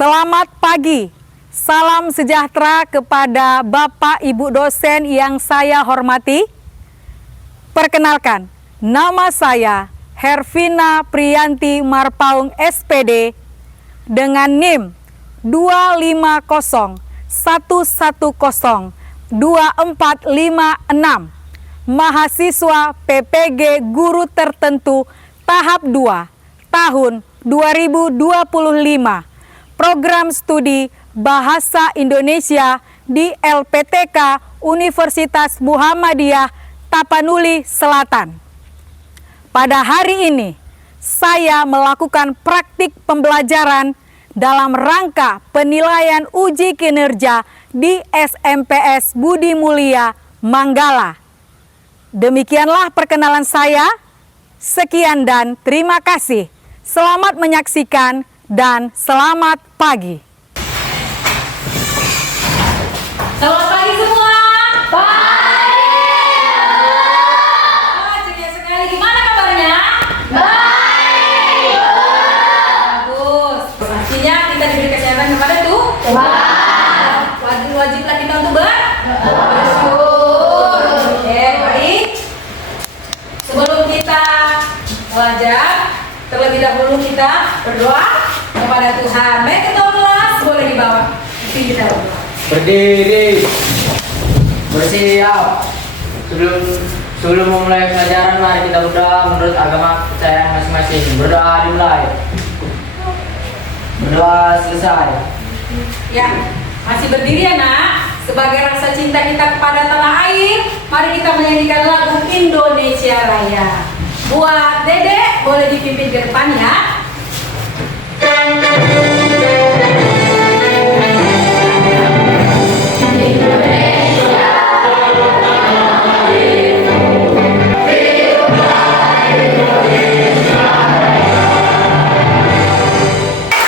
Selamat pagi, salam sejahtera kepada Bapak Ibu dosen yang saya hormati. Perkenalkan, nama saya Hervina Priyanti Marpaung SPD dengan NIM 250110246, mahasiswa PPG Guru Tertentu tahap 2 tahun 2025. Program studi Bahasa Indonesia di LPTK Universitas Muhammadiyah Tapanuli Selatan. Pada hari ini, saya melakukan praktik pembelajaran dalam rangka penilaian uji kinerja di SMPS Budi Mulia, Manggala. Demikianlah perkenalan saya. Sekian dan terima kasih. Selamat menyaksikan dan selamat pagi. Selamat pagi semua. Baik. Ceria sekali. Gimana kabarnya? Baik. Bagus. Artinya kita diberi kesehatan kepada tuh. Wajiblah kita untuk bersyukur. Oke, baik. Sebelum kita belajar, terlebih dahulu kita berdoa kepada Tuhan. Baik, ketua kelas boleh dibawa. Mungkin kita berdoa. Berdiri, bersiap. Sebelum memulai pelajaran, mari kita berdoa menurut agama kepercayaan masing-masing. Berdoa dimulai. Berdoa selesai. Ya, masih berdiri ya nak. Sebagai rasa cinta kita kepada tanah air, mari kita menyanyikan lagu Indonesia Raya. Buat Dedek, boleh dipimpin ke depan ya.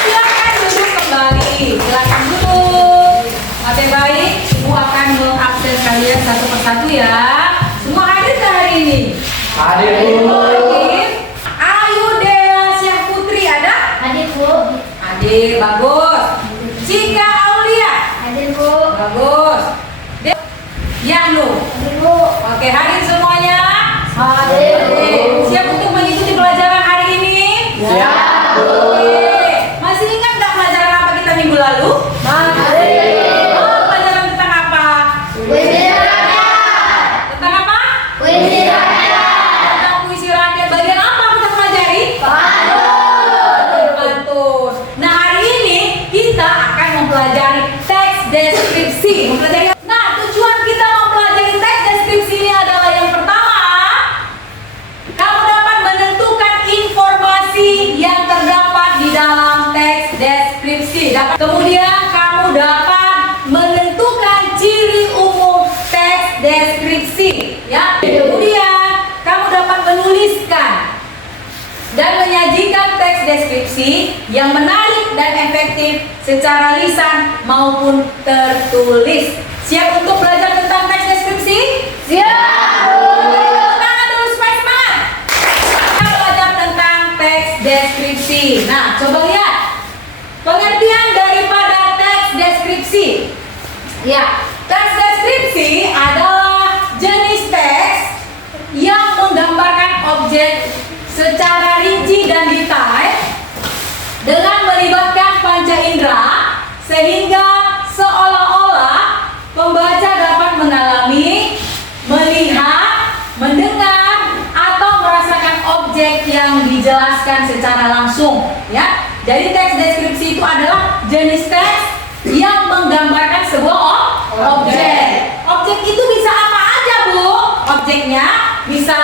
Silakan duduk kembali. Silakan duduk. Mate baik, Ibu akan mengabsen kalian satu persatu ya. Semua hadir ke hari ini? Hadir, Bu. Hadir. Ayu Dea Syah Putri ada? Hadir, Bu. Hadir, bagus. Cika Aulia? Hadir, Bu. Bagus. Yanu? Hadir, Bu. Oke, hadir semuanya? Hadir, Bu. Siap untuk mengikuti pelajaran hari ini? Siap, Bu. Oke. Masih ingat nggak pelajaran apa kita minggu lalu? Masih. Oh, pelajaran tentang apa? Puisi rakyat. Tentang apa? Puisi rakyat. Tentang puisi rakyat. Bagian apa kita pelajari? Pantun. Pantun. Nah, hari ini kita akan mempelajari teks deskripsi. Nah, tujuan kita mempelajari teks deskripsi ini adalah yang pertama, kamu dapat menentukan informasi yang terdapat di dalam teks deskripsi. Kemudian kamu dapat menentukan ciri umum teks deskripsi. Ya. Kemudian kamu dapat menuliskan dan menyajikan teks deskripsi yang menarik dan efektif secara lisan maupun tertulis. Siap untuk belajar tentang teks deskripsi? Siap, Bu. Tepuk tangan dulu supaya semangat. Kita belajar tentang teks deskripsi. Nah, coba lihat pengertian daripada teks deskripsi. Ya, teks deskripsi adalah jenis teks yang menggambarkan objek secara rinci dan detail dengan melibatkan panca indera sehingga seolah-olah pembaca dapat mengalami, melihat, mendengar atau merasakan objek yang dijelaskan secara langsung ya. Jadi teks deskripsi itu adalah jenis teks yang menggambarkan sebuah objek. Objek itu bisa apa aja, Bu? Objeknya bisa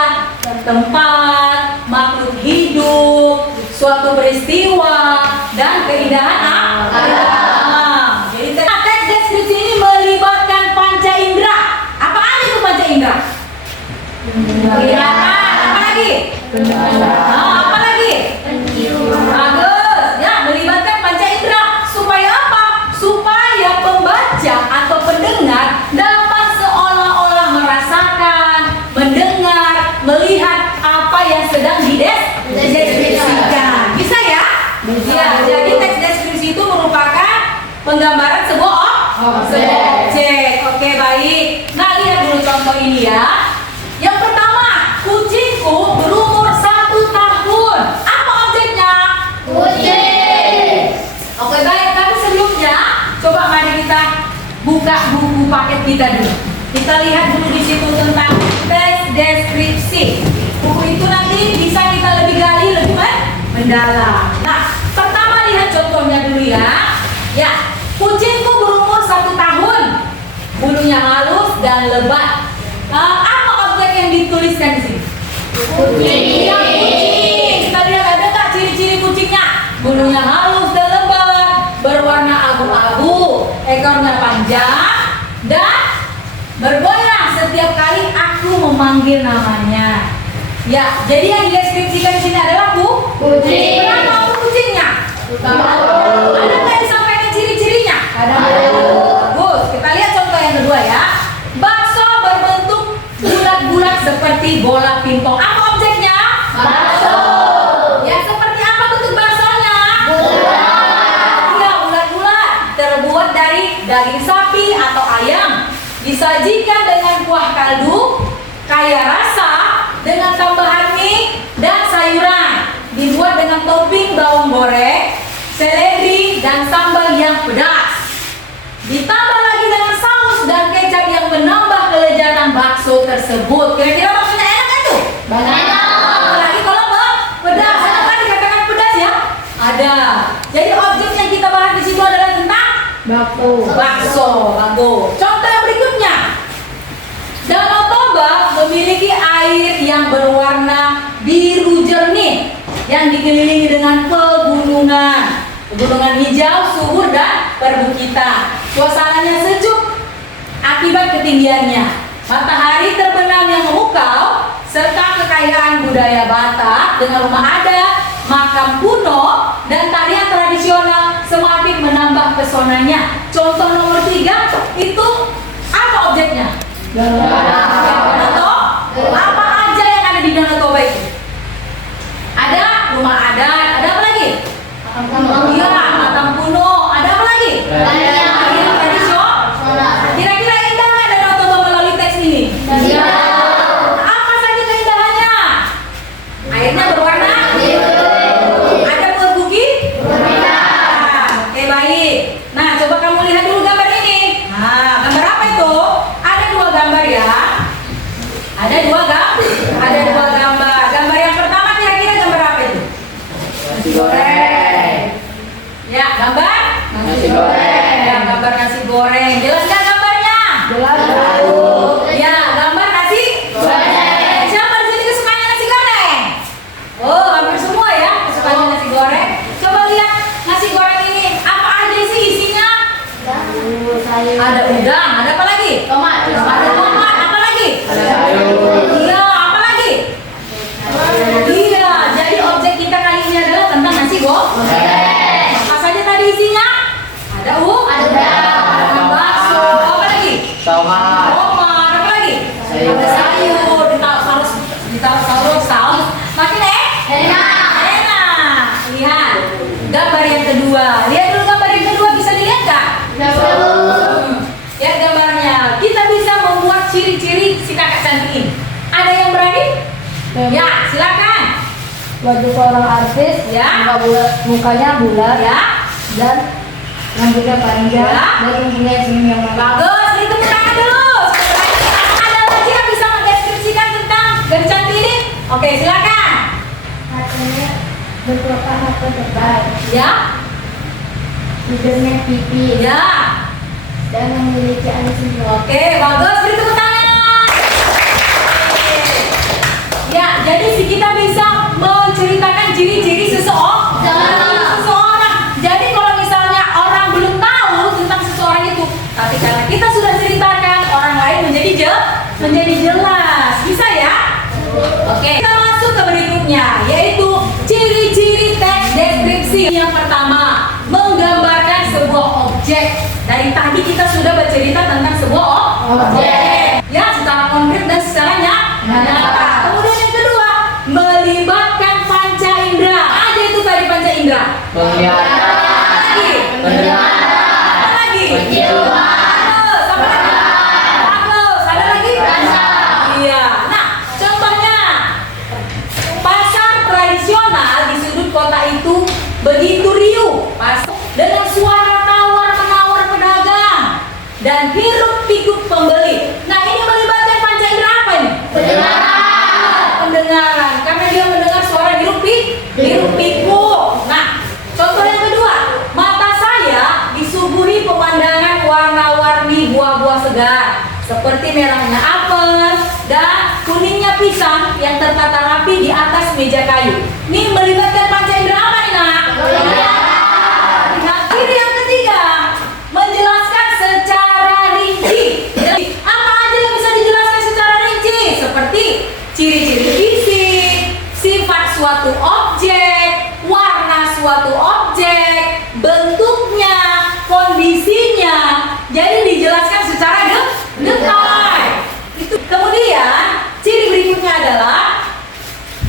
tempat, makhluk hidup, suatu peristiwa, dan keindahan alam. Jadi teks deskripsi ini melibatkan panca indera. Apa aja itu panca indera? Penglihatan. Apa lagi? Apa lagi? Bagus. Ya, melibatkan panca indera. Supaya apa? Supaya pembaca atau pendengar dapat seolah-olah merasakan, mendengar, melihat apa yang sedang dideskripsikan. Bisa ya? Ya, jadi teks deskripsi itu merupakan penggambaran sebuah objek. Oke, baik. Nah, lihat dulu contoh ini ya. Yang pertama, kucingku berumur 1 tahun. Apa objeknya? Kucing. Oke, baik. Tapi sebelumnya, coba mari kita buka buku paket kita dulu. Kita lihat dulu di situ tentang teks deskripsi. Buku itu nanti bisa kita lebih gali, lebih mendalam. Nah, pertama lihat contohnya dulu ya. Ya, kucingku berumur 1 tahun. Bulunya halus dan lebat. Apa objek yang dituliskan di sini? Kucing. Yang kucing. Kita lihat ada nggak ciri-ciri kucingnya? Bulunya halus dan lebat, berwarna abu-abu, ekornya panjang, dan bergoyang setiap kali aku memanggil namanya. Ya, jadi yang dideskripsikan di sini adalah Kucing. Berapa kucingnya? Tahu. Ada nggak disampaikan ciri-cirinya? Ada. Bagus. Kita lihat contoh yang kedua ya. Bakso berbentuk bulat-bulat seperti bola pingpong. Apa objeknya? Bakso. Ya, seperti apa bentuk baksonya? Bulat. Ya, bulat-bulat. Terbuat dari daging sapi atau ayam. Disajikan dengan kuah kaldu, kaya rasa, dengan tambahan mie dan sayuran. Dibuat dengan topping bawang goreng, seledri, dan sambal yang pedas. Ditambah lagi dengan saus dan kecap yang menambah kelezatan bakso tersebut. Kira-kira baksonya enak kan tuh? Banana. Apalagi kalau pedas, ada kan dikatakan pedas ya? Ada. Jadi objek yang kita bahas di situ adalah tentang bakso. Bagus. Contoh yang berikutnya. Danau Toba memiliki air yang berwarna biru jernih yang dikelilingi dengan pegunungan. Pegunungan hijau, subur, dan perbukitan. Suasananya sejuk akibat ketinggiannya. Matahari terbenam yang memukau serta kekayaan budaya Batak dengan rumah adat, makam kuno, dan tarian tradisional semakin menambah pesonanya. Contoh nomor 3 itu apa objeknya? Danau Toba. Apa aja yang ada di Danau Toba itu? Ada rumah adat, ada apa lagi? Iya, makam kuno, ada apa lagi? Tarian tradisional. Kira-kira indah nggak Danau Toba melalui teks ini? Apa saja keindahannya? Airnya berwarna biru. Ada berbukit? Oke, baik. Nah, coba kamu lihat dulu gambar ini. Nah, gambar apa itu? Ada 2 gambar ya. Ada dua gambar. Gambar yang pertama kira-kira gambar apa itu? Nasi goreng. Ya, gambar? Nasi goreng. Ya, gambar nasi goreng. Jelas nggak gambarnya? Jelas. Ya, gambar nasi Goreng. Siapa di sini kesukaannya nasi goreng? Oh, hampir semua ya kesukaannya nasi goreng. Coba lihat nasi goreng ini. Apa aja sih isinya? Ada udang, ada apa lagi? Tomat. Ada tomat, apa lagi? Ada sayur. Iya, apa lagi? Iya, jadi objek kita kali ini adalah tentang nasi goreng. Apa saja tadi isinya? Ada ada bakso, apa lagi? Tomat. Tomat, apa lagi? Sayur. Ada sayur, ditaruh saus. Makin Enak. enak. Lihat gambar yang kedua. Lihat dulu gambar yang kedua, bisa dilihat nggak? Lihat gambarnya. Kita bisa membuat ciri-ciri si kakak cantik ini. Ada yang berani? Ya, silakan. Wajah seorang artis, Ya. mukanya bulat, Ya, dan rambutnya panjang, Ya. dan mempunyai senyum yang manis. bagus. Beri tepuk tangan dulu. Ada lagi yang bisa mendeskripsikan tentang gadis cantik ini? Oke, silakan. Matanya berkelopak mata tebal, Ya, hidungnya pipih, ya. dan memiliki alis hijau. Oke, bagus. Beri tepuk tangan. Ya, jadi kita bisa menceritakan ciri-ciri seseorang. Jadi kalau misalnya orang belum tahu tentang seseorang itu, tapi karena kita sudah ceritakan, orang lain menjadi jelas. Bisa ya? Oke, kita masuk ke berikutnya, yaitu ciri-ciri teks deskripsi. Yang pertama, menggambarkan sebuah objek. Dari tadi kita sudah bercerita tentang sebuah objek. Ya, secara konkret dan secara nyata. Kemudian yang kedua, melibatkan panca indera. Apa aja itu tadi panca indera? Penglihatan. Apa lagi? Pendengaran. dan hiruk pikuk pembeli. Nah, ini melibatkan panca indera apa ini? Pendengaran, karena dia mendengar suara hiruk pikuk. Nah, contoh yang kedua, mata saya disuguhi pemandangan warna-warni buah-buah segar seperti merahnya apel dan kuningnya pisang yang tertata rapi di atas meja kayu. Ini melibatkan panca indera apa nih, Nak? Nah, ini yang ketiga, menjelaskan secara rinci. Jadi, apa aja yang bisa dijelaskan secara rinci? Seperti ciri-ciri fisik, sifat suatu objek, warna suatu objek, bentuknya, kondisinya. Jadi dijelaskan secara detail. Itu. Kemudian ciri berikutnya adalah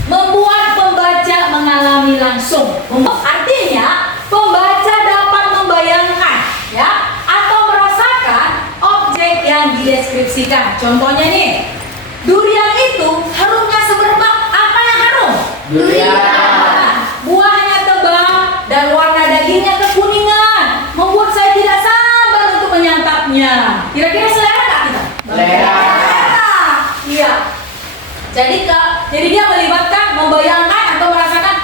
membuat pembaca mengalami langsung. Artinya pembaca dapat membayangkan ya atau merasakan objek yang dideskripsikan. Contohnya nih, durian itu harumnya semerbak. Apa yang harum? Durian. Buahnya tebal dan warna dagingnya kekuningan, membuat saya tidak sabar untuk menyantapnya. Kira-kira selera nggak kita? Selera. Iya. Jadi dia melibatkan, membayangkan atau merasakan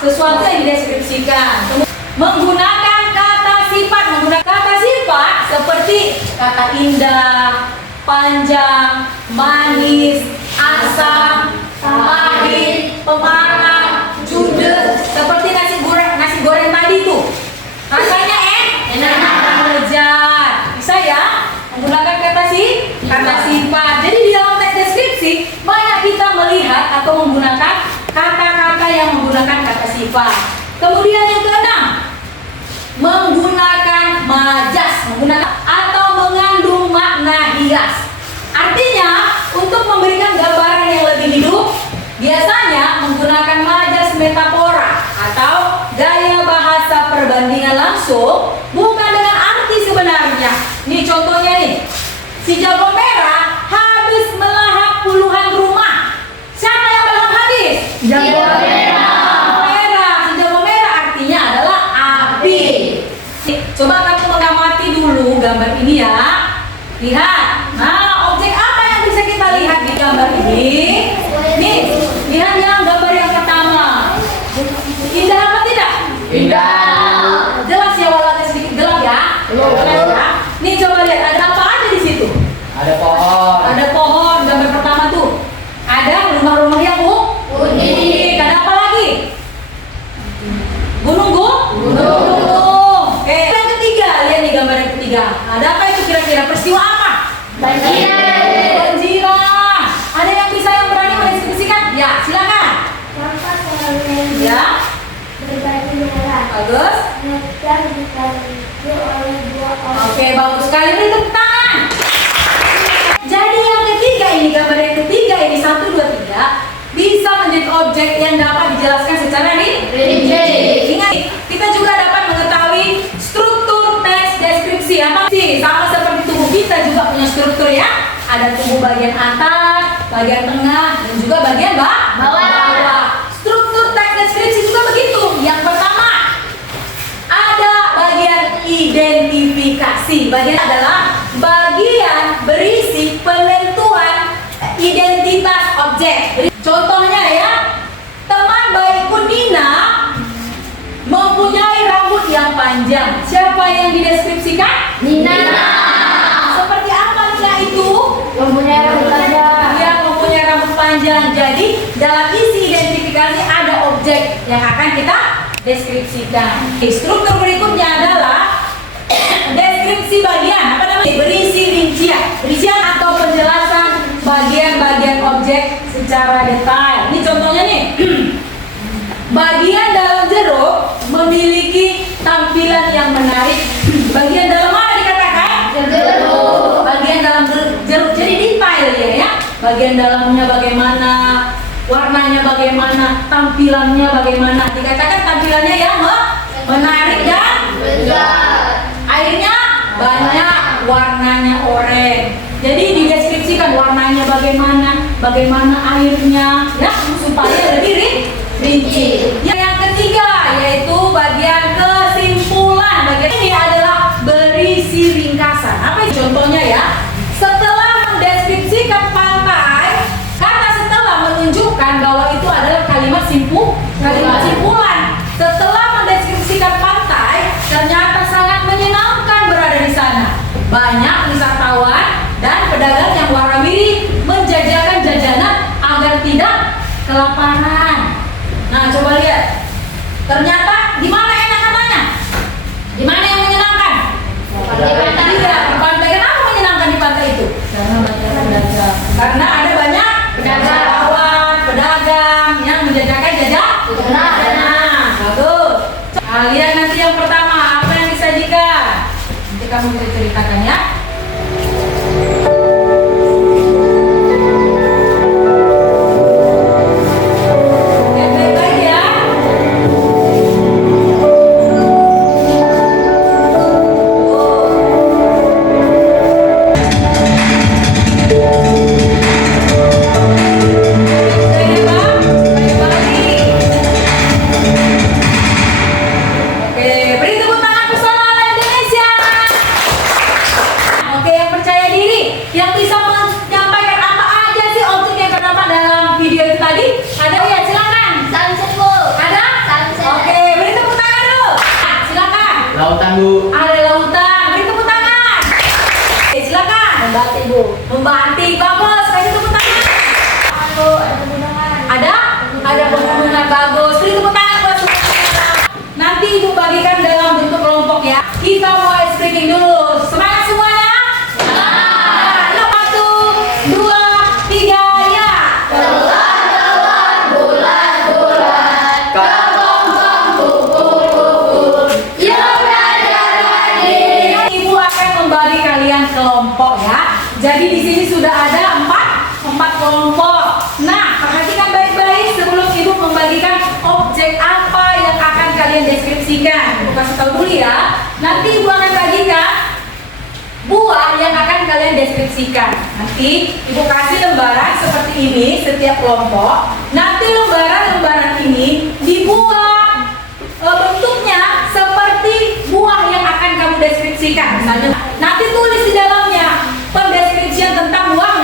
sesuatu yang dideskripsikan. Menggunakan kata sifat seperti kata indah, panjang, manis, asam, pahit, pemarah, judes, seperti nasi goreng tadi tuh. Rasanya enak, lezat. Bisa ya menggunakan kata sifat. Jadi di dalam teks deskripsi banyak kita melihat atau menggunakan kata-kata yang menggunakan kata sifat. Kemudian yang keenam, menggunakan majas, atau mengandung makna hias. Artinya untuk memberikan gambaran yang lebih hidup, biasanya menggunakan majas metafora atau gaya bahasa perbandingan langsung, bukan dengan arti sebenarnya. Nih contohnya nih, si jago merah habis melahap puluhan rumah. Siapa yang melahap habis? Jago merah. Si jago merah artinya adalah api. Coba kamu mengamati dulu gambar ini ya. Lihat. Nah, objek apa yang bisa kita lihat di gambar ini? Nih, lihat yang gambar yang pertama. Indah apa tidak? Indah. Jelas ya, walau agak sedikit gelap ya. Jelas ya. Nih coba lihat, ada apa aja di situ? Ada pohon. Ada pohon, gambar pertama tuh. Ada rumah-rumah yang unik. Ada apa lagi? Gunung. Yang ketiga, lihat nih gambar yang ketiga. Ada apa itu kira-kira? Peristiwa apa? Banjiran. Ada yang berani mendeskripsikan? Ya, silakan. Sampah selalu Ya, berbagi merah. bagus. Nektar dikaliti oleh dua orang. Oke, bagus sekali. Beri tepuk tangan. Jadi yang ketiga ini, gambar yang ketiga ini 1, 2, 3 bisa menjadi objek yang dapat dijelaskan secara rinci. Ingat, kita juga dapat mengetahui struktur teks deskripsi. Apa sih? Sama seperti tubuh kita juga punya struktur ya. Ada tubuh bagian atas, bagian tengah, dan juga bagian bawah. Struktur teks deskripsi juga begitu. Yang pertama, ada bagian identifikasi. Bagian adalah bagian berisi penentuan identitas objek. Contohnya ya, teman baikku Nina mempunyai rambut yang panjang. Siapa yang dideskripsikan? Nina. Seperti apa Nina itu? Mempunyai rambut panjang. Dia mempunyai rambut panjang. Jadi dalam isi identifikasi ada objek yang akan kita deskripsikan. Struktur berikutnya adalah deskripsi bagian apa namanya? Berisi rincian atau penjelasan bagian-bagian objek secara detail. Ini contohnya nih. Bagian dalam jeruk memiliki tampilan yang menarik. Bagian dalam mana dikatakan? Jeruk. Bagian dalam jeruk. Jadi detail ya. Bagian dalamnya bagaimana, warnanya bagaimana, tampilannya bagaimana. Dikatakan tampilannya yang menarik dan airnya banyak, warnanya oranye. Jadi dideskripsikan warnanya bagaimana airnya, ya supaya lebih rinci. Yang ketiga yaitu bagian kesimpulan. Bagian ini adalah berisi ringkasan. Apa banyak wisatawan dan pedagang yang warawiri menjajakan jajanan agar tidak kelaparan. Nah, coba lihat. Ternyata di mana enak katanya? Di mana yang menyenangkan? Di pantai. Iya, di pantai. Kenapa menyenangkan di pantai itu? Karena banyak pedagang. Karena ada banyak wisatawan, pedagang yang menjajakan jajanan. Bagus. Kalian nanti yang pertama apa yang disajikan? Nanti kamu bisa ceritakan ya. Baik-baik ya. Oke, beri tepuk tangan pesona ala Indonesia. Oke, yang percaya diri, yang bisa menyampaikan apa aja sih objek yang terdapat dalam video itu tadi? Ada ya, silakan. Sunset Bu. Ada? Sunset. Oke, beri tepuk tangan dulu. Nah, silakan. Lautan Bu. Ada lautan, beri tepuk tangan. Oke, silakan. Membatik Bu. Membatik, bagus. Beri tepuk tangan. Halo, ada pegunungan. Ada? Ada pegunungan, bagus. Beri tepuk tangan buat semuanya. Nanti Ibu bagikan dalam bentuk kelompok ya. Kita mulai speaking dulu. Semangat semuanya. Nah, yuk 1, 2, 3, ya. Ibu akan membagi kalian kelompok ya. Jadi di sini sudah ada empat kelompok. Nah, perhatikan baik-baik sebelum Ibu membagikan objek apa yang akan kalian deskripsikan. Ibu kasih tahu dulu ya. Nanti Ibu akan bagikan buah yang akan kalian deskripsikan. Nanti Ibu kasih lembaran seperti ini setiap kelompok. Nanti lembaran-lembaran ini dibuat bentuknya seperti buah yang akan kamu deskripsikan. Misalnya, nanti tulis di dalamnya pendeskripsian tentang buah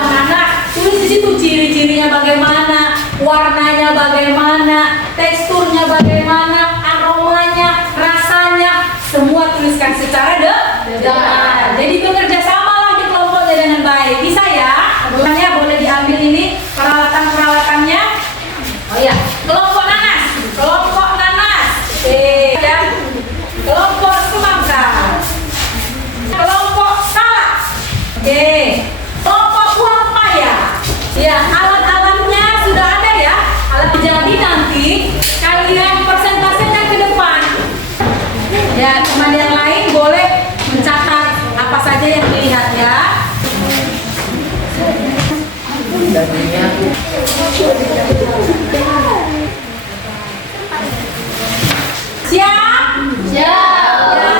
nanas. Tulis di situ ciri-cirinya bagaimana, warnanya bagaimana, teksturnya bagaimana, aromanya, rasanya, semua tuliskan secara detail. Jadi bekerja samalah di kelompoknya dengan baik. Bisa ya? Bulannya boleh diambil ini peralatan-peralatannya. Oh ya, kelompok nanas. Oke, ya. Kelompok semangka. Kelompok salak. Oke. Kelompok buah pepaya. Ya, alat-alatnya sudah ada ya. Alat jadi nanti kalian presentasinya ke depan. Ya, teman yang lain boleh mencatat apa saja yang dilihat ya. Dagingnya Siap? Ya,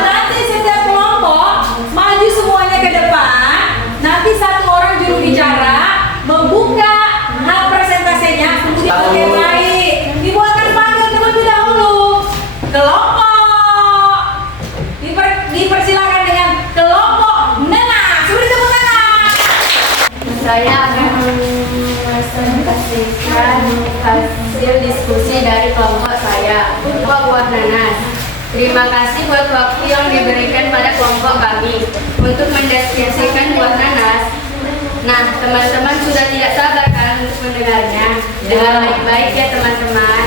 nanti setiap kelompok maju semuanya ke depan. Nanti satu orang juru bicara membuka presentasinya untuk dipakai baik. Ibu akan panggil terlebih dahulu kelompok. Dipersilakan dengan kelompok nanas. Beri tepuk tangan. Saya akan mempresentasikan hasil diskusi dari kelompok saya, buah nanas. Terima kasih buat waktu yang diberikan pada kelompok kami untuk mendeskripsikan buah nanas. Nah, teman-teman sudah tidak sabar kan untuk mendengarnya? Dengar baik-baik ya teman-teman.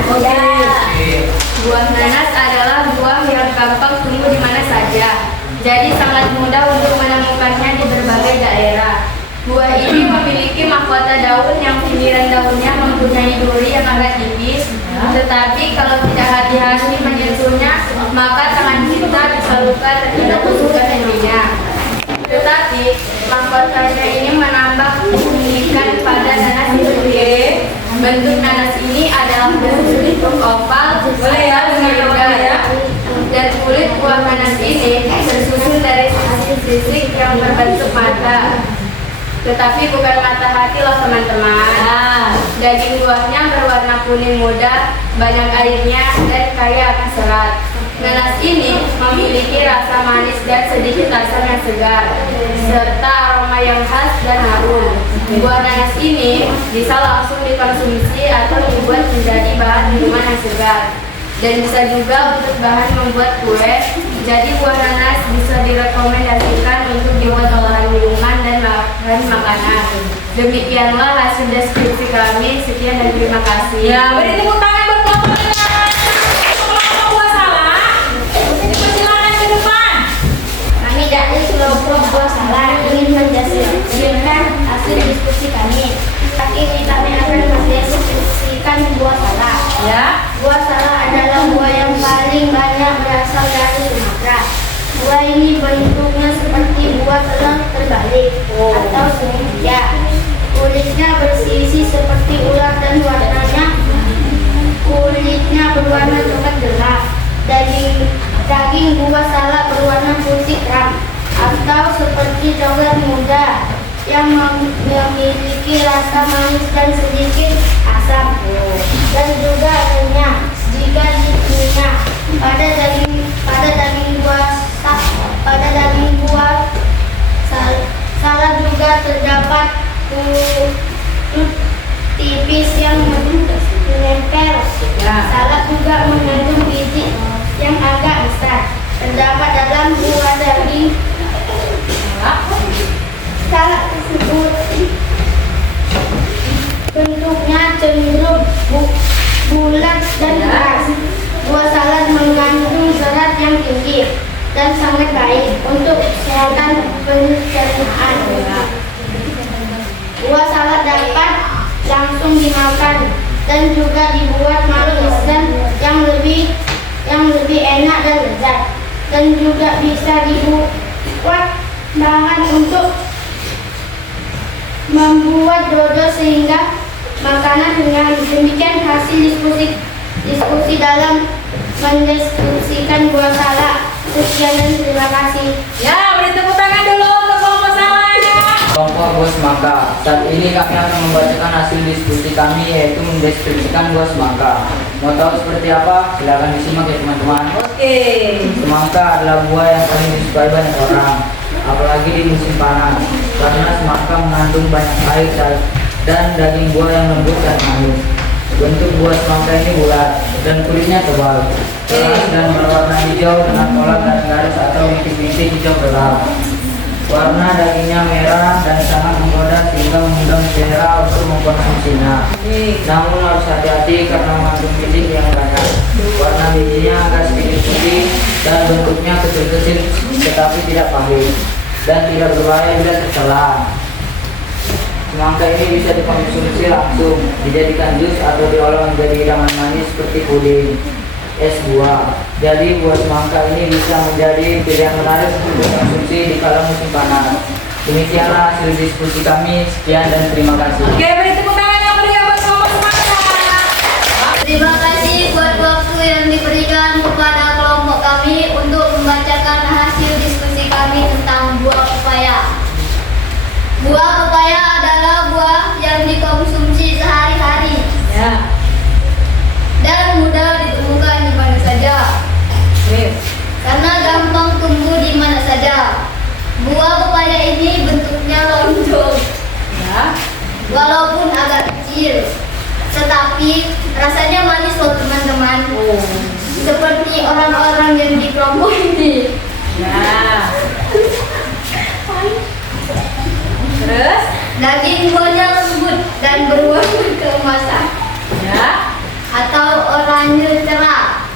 Buah nanas adalah buah yang gampang tumbuh di mana saja. Jadi sangat mudah untuk menemukannya di berbagai daerah. Buah ini memiliki mahkota daun yang pinggiran daunnya mempunyai duri yang agak tipis. Tetapi kalau tidak hati-hati menyentuhnya, maka tangan kita bisa luka terkena tusukan durinya. Tetapi mahkotanya ini menambah keunikan pada nanas itu sendiri. Bentuk nanas ini adalah bentuk oval dan kulit buah nanas ini tersusun dari sisik-sisik yang berbentuk mata. Tetapi bukan mata hati loh teman-teman. Daging buahnya berwarna kuning muda, banyak airnya dan kaya akan serat. Nanas ini memiliki rasa manis dan sedikit asam yang segar, serta aroma yang khas dan harum. Buah nanas ini bisa langsung dikonsumsi atau dibuat menjadi bahan minuman yang segar, dan bisa juga untuk bahan membuat kue. Jadi buah nanas bisa direkomendasikan bahan makanan. Demikianlah hasil deskripsi kami. Sekian dan terima kasih. Ya, beri tepuk tangan buat kelompoknya. Kelompok buah salak. Dipersilakan ke depan. Kami dari kelompok buah salak ingin menjelaskan hasil diskusi kami. Kini kami akan mendeskripsikan buah salak. Ya. Buah salak adalah buah yang paling banyak berasal dari Sumatera. Buah ini bentuknya seperti buah telur terbalik atau segitiga. Kulitnya bersisi seperti ular dan kulitnya berwarna coklat gelap. Daging buah salak berwarna putih krem atau seperti coklat muda yang memiliki rasa manis dan sedikit asam dan juga renyah jika dikunyah. Pada daging buah salak juga terdapat kulit tipis yang menempel. Salak juga mengandung biji yang agak besar terdapat dalam buah daging salak tersebut. Bentuknya cenderung bulat dan keras. Buah salak mengandung serat yang tinggi dan sangat baik untuk kesehatan pencernaan. Buah salak dapat langsung dimakan dan juga dibuat manisan yang lebih enak dan lezat, dan juga bisa dibuat bahan untuk membuat dodol sehingga makanan dengan demikian hasil diskusi dalam mendeskripsikan buah salak. Sekian dan terima kasih. Ya, beri tepuk tangan dulu untuk kelompok salak. Kelompok buah semangka. Saat ini kami akan membacakan hasil diskusi kami, yaitu mendeskripsikan buah semangka. Mau tahu seperti apa? Silakan disimak ya teman-teman. Oke. Semangka adalah buah yang paling disukai banyak orang, apalagi di musim panas, karena semangka mengandung banyak air dan daging buah yang lembut dan manis. Bentuk buah semangka ini bulat dan kulitnya tebal, keras dan berwarna hijau dengan pola garis-garis atau bintik-bintik hijau gelap. Warna dagingnya merah dan sangat menggoda sehingga mengundang selera untuk mengkonsumsinya. Namun harus hati-hati karena mengandung bintik yang banyak. Warna bijinya agak sedikit putih dan bentuknya kecil-kecil tetapi tidak pahit dan tidak berbahaya bila tertelan. Semangka ini bisa dikonsumsi langsung, dijadikan jus atau diolah menjadi hidangan manis seperti puding, es buah. Jadi buah semangka ini bisa menjadi pilihan menarik untuk dikonsumsi di kala musim panas. Demikianlah hasil diskusi kami. Sekian dan terima kasih. Oke, beri tepuk tangan yang meriah buat kelompok semangka. Terima kasih buat waktu yang diberikan kepada kelompok kami untuk membacakan hasil diskusi kami tentang buah pepaya. Buah pepaya adalah buah yang dikonsumsi sehari-hari. Ya. Dan mudah ditemukan di mana saja. Karena gampang tumbuh di mana saja. Buah pepaya ini bentuknya lonjong. Ya. Walaupun agak kecil, tetapi rasanya manis loh teman-teman. Seperti orang-orang yang di kelompok ini. Ya. Terus? Daging buahnya lembut dan berwarna keemasan. Ya. Atau oranye cerah,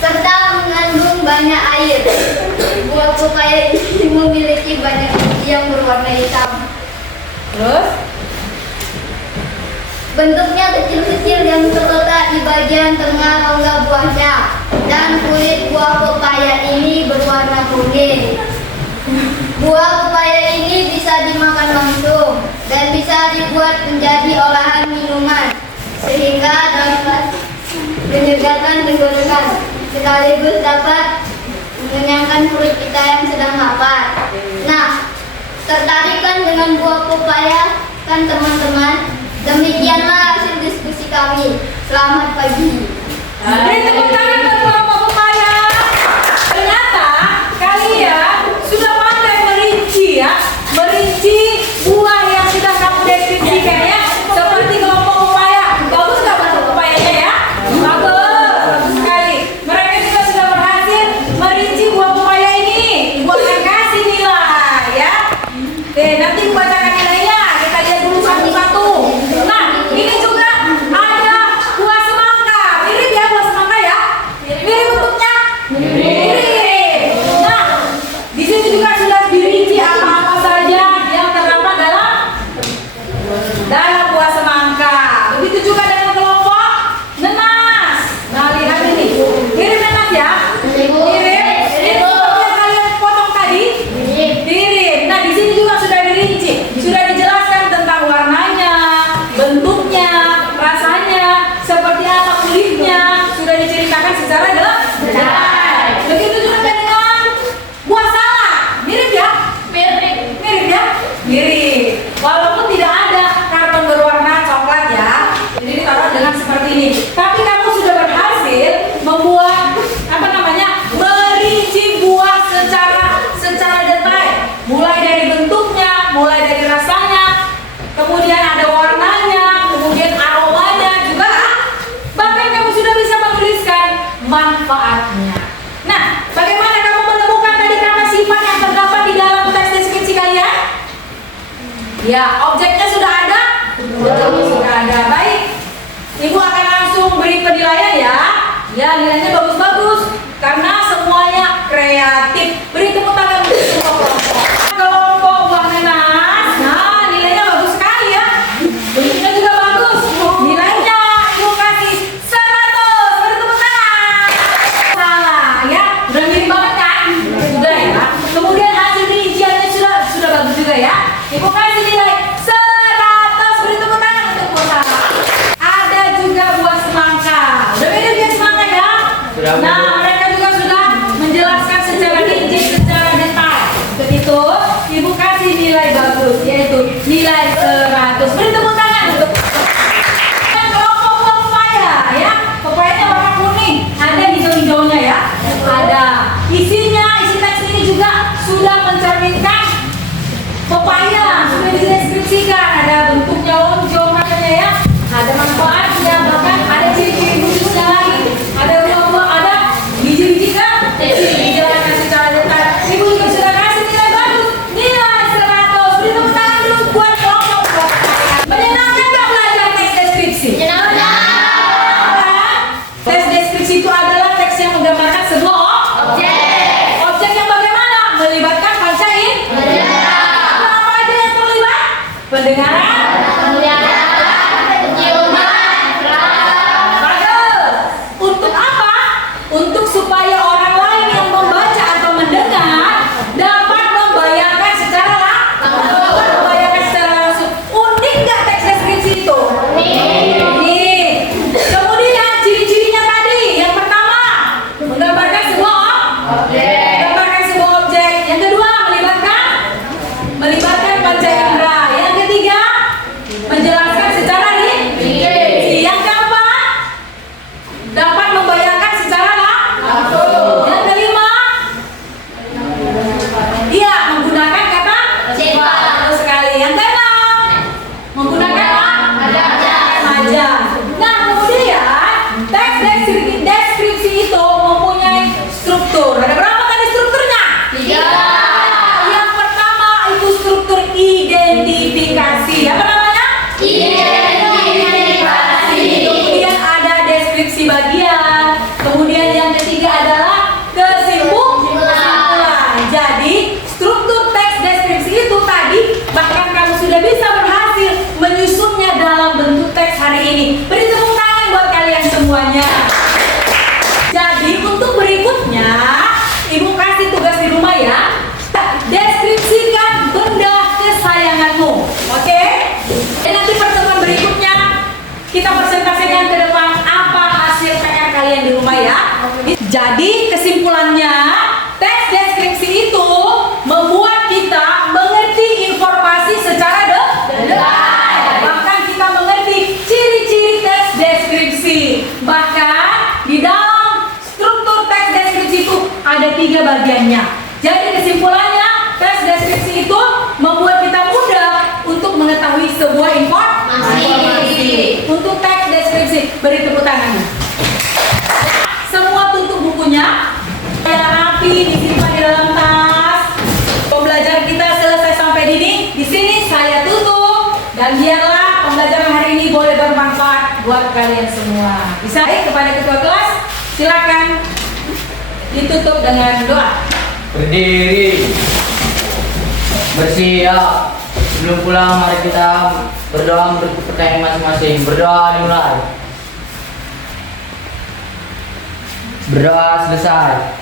serta mengandung banyak air. Buah pepaya ini memiliki banyak biji yang berwarna hitam. Terus? Bentuknya kecil-kecil yang terletak di bagian tengah rongga buahnya, dan kulit buah pepaya ini berwarna kuning. Buah pepaya ini bisa dimakan langsung dan bisa dibuat menjadi olahan minuman, sehingga dapat menyegarkan tenggorokan sekaligus dapat mengenyangkan perut kita yang sedang lapar. Nah, tertarik kan dengan buah pepaya kan teman-teman? Demikianlah hasil diskusi kami. Selamat pagi. Beri tepuk tangan buat kelompok pepaya. Ternyata kalian sudah pandai merinci ya, merinci buah yang sudah kamu deskripsikan ya, seperti kelompok pepaya. Bagus nggak buat pepayanya ya? Bagus sekali. Mereka juga sudah berhasil merinci buah pepaya ini. Buat kasih nilai ya. Oke, nanti buat Ya, objeknya sudah ada? Sudah ada. Baik. Ibu akan langsung beri penilaian ya. Ya, nilainya bagus-bagus karena semuanya kreatif. Beri tepuk tangan untuk semua kelompok. Kelompok buah nanas. Nah, nilainya bagus sekali ya. Bentuknya juga bagus. Nilainya ibu kasih 100. Beri tepuk tangan. Salah ya. Udah mirip banget kan? Sudah ya. Kemudian hasil rinciannya sudah bagus juga ya. Ibu kasih nilai 100. Beri tepuk tangan untuk buah salah. Ada juga buah semangka. Udah mirip ya semangka ya? Sudah. Nah, mereka juga sudah menjelaskan secara rinci, secara detail. Untuk itu, ibu kasih nilai bagus, yaitu nilai 100. Beri tepuk tangan untuk kelompok buah pepaya ya. Pepayanya warna kuning, ada hijau-hijaunya ya. Ada isinya, isi teks ini juga sudah mencerminkan pepaya, sudah dideskripsikan. Ada bentuknya lonjong katanya ya. Ada manfaatnya, bahkan ada ciri-ciri khususnya lagi. Ada buah-buah, ada biji-biji kan? Dijelaskan secara detail. Ibu juga sudah kasih nilai bagus, nilai 100. Beri tepuk tangan dulu buat kelompok buah pepaya. Menyenangkan nggak belajar teks deskripsi? Teks deskripsi itu adalah teks yang menggambarkan sebuah objek. Objek yang bagaimana? Melibatkan panca indera. Apa aja yang terlibat? Pendengaran, bagus. Untuk apa? Untuk supaya orang lain yang membaca atau mendengar dapat membayangkan secara langsung. Unik nggak teks deskripsi itu? Unik. Kemudian ciri-cirinya tadi, yang pertama menggambarkan sebuah objek. Yang kedua melibatkan panca indera. Yang ketiga menjelaskan secara rinci. Yang keempat dapat membayangkan secara langsung. Yang kelima, iya, menggunakan kata bagus sekali. Yang keenam, menggunakan saja. Nah, kemudian teks deskripsi itu mempunyai struktur. Ada berapa tadi strukturnya? 3. Yang pertama itu struktur identifikasi. Apa namanya? Identifikasi. Kemudian ada deskripsi bagian. Kemudian yang ketiga adalah kesimpulan. Jadi struktur teks deskripsi itu tadi bahkan kamu sudah bisa berhasil menyusunnya dalam bentuk teks hari ini. Beri tepuk tangan buat kalian semuanya. Jadi untuk berikutnya, ibu kasih tugas di rumah ya. Deskripsikan benda kesayanganmu. Oke? Dan nanti pertemuan berikutnya kita presentasikan ke depan apa hasil PR kalian di rumah ya. Jadi kesimpulannya, teks deskripsi itu membuat kita mengerti informasi secara detail. Bahkan kita mengerti ciri-ciri teks deskripsi. Bahkan di dalam struktur teks deskripsi itu ada 3 bagiannya. Jadi kesimpulannya, teks deskripsi itu membuat kita mudah untuk mengetahui sebuah informasi. Untuk teks deskripsi, beri tepuk tangan. Semua tutup bukunya, rapi, disimpan di dalam tas. Pembelajaran kita selesai sampai di sini saya tutup dan biarlah pembelajaran hari ini boleh bermanfaat buat kalian semua. Bisa kepada ketua kelas, silakan ditutup dengan doa. Berdiri, bersiap. Sebelum pulang, mari kita berdoa untuk pertanyaan masing-masing. Berdoa dimulai. Berdoa selesai.